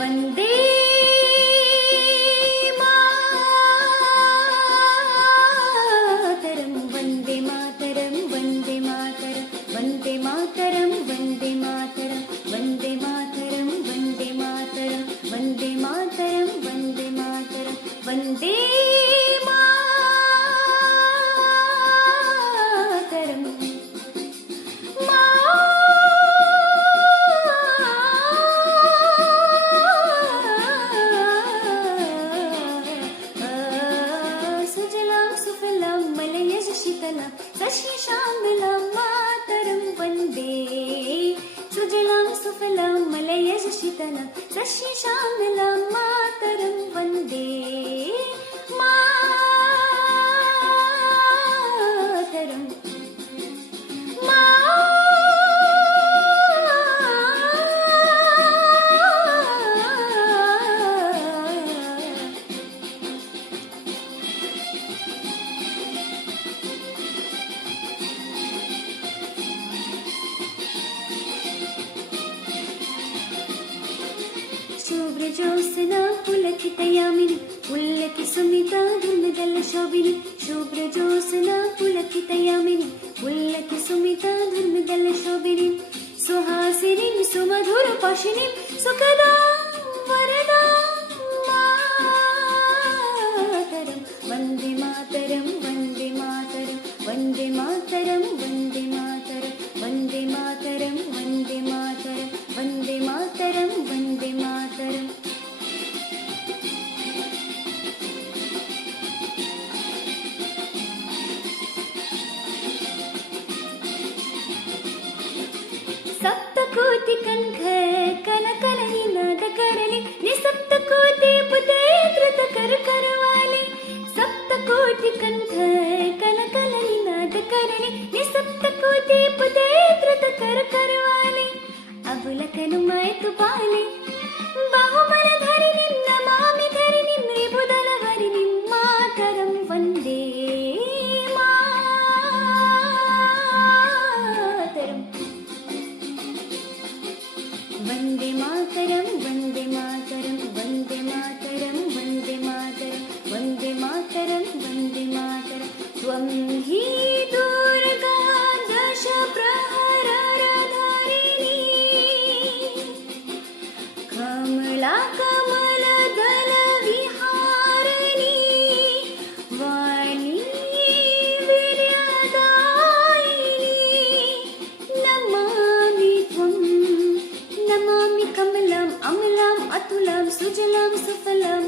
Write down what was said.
ವಂದೇ ಮಾತರಂ ವಂದೇ ಮಾತರಂ ವಂದೇ ಮಾತರಂ ವಂದೇ ಮಾತರಂ ವಂದೇ ಮಾತರಂ ವಂದೇ ಮಾತರಂ ವಂದೇ ಮಾತರಂ ವಂದೇ ಮಾತರಂ ವಂದೇ ಮಾತರಂ ವಂದೇ ಮಾತರಂ ಸಸ್ಯ ಶ್ಯಾಮಲಾಂ ಮಾತರಂ ವಂದೇ ಸುಜಲಾಂ ಸುಫಲಾಂ ಮಲಯಜ ಶಿತಲಾಂ ಸಸ್ಯ ಶ್ಯಾಮಲಾಂ ಮಾತರಂ ವಂದೇ ಮಾತರಂ ಶುಭ್ರಜೋತ್ಸನಾ ಪುಲಕಿತಯಾಮಿನಿ ಉಲ್ಲಕಿ ಸುಮಿತಾ ಧರ್ಮದಲ್ಲ ಶೋಭಿನಿ ಶುಭ್ರಜೋತ್ಸನಾ ಪುಲಕಿತಯಾಮಿನಿ ಉಲ್ಲಕಿ ಸುಮಿತಾ ಧರ್ಮದಲ್ಲ ಶೋಭಿನಿ ಸುಹಾಸಿನಿ ಸುಮಧುರ ಪಾಶಿನಿ ಸುಖದ ವರದ ಮಾತರಂ ವಂದೇ ಮಾತರಂ ವಂದೇ ಮಾತರಂ ವಂದೇ ಮಾತರಂ ವಂದೇ ಮಾತರಂ ವಂದೇ ಮಾತರಂ ವಂದೇ ಮಾತರಂ ವಂದೇ ಮಾತರಂ ವಂದೇ ಮಾತರಂ ಸಪ್ತಕೋಟಿ ಕಂಠ ಕನಕಲನಿ ನಾದ ಕರಲಿ ನಿಸಪ್ತಕೋಟಿ ಪುತೇತ್ರತ ಕರಕರವಾಲಿ ಸಪ್ತಕೋಟಿ ಕಂಠ ಕನಕಲನಿ ನಾದ ಕರಲಿ ನಿಸಪ್ತಕೋಟಿ ಪುತೇತ್ರತ ಕರಕರವಾಲಿ ಅಬುಲಕನು ಮಾಯ್ತು ಪಾಲೆ ಬಾಹುಬಲ ಧರಿ ನಿನ್ನ ಮಾಮಿ ಧರಿ ನಿನ್ನ ಬುದಲ ಹರಿ ನಿನ್ನ ಮಾತರಂ ವಂದೇ ಮಾತರಂ ವಂದೇ ಮಾತರಂ ವಂದೇ ಮಾತರಂ ವಂದೇ ಮಾತರಂ ವಂದೇ ಮಾತರಂ ವಂದೇ ಮಾತರಂ ವಂದೇ ಮಾತರಂ ತ್ವಂ ಹಿ ದುರ್ಗಾ ದಶ ಪ್ರಹರಧಾರಿಣಿ ಕಮಲಾ ಕಮಲದಲ ವಿಹಾರಿಣಿ ವಾಣಿ ವೀರ್ಯದಾಯಿನಿ ನಮಾಮಿ ತ್ವಂ ನಮಾಮಿ ಕಮಲಾಂ ಅಮಲಾಂ ಅತುಲಾಂ ಸುಜಲಾಂ ಸುಫಲಾಂ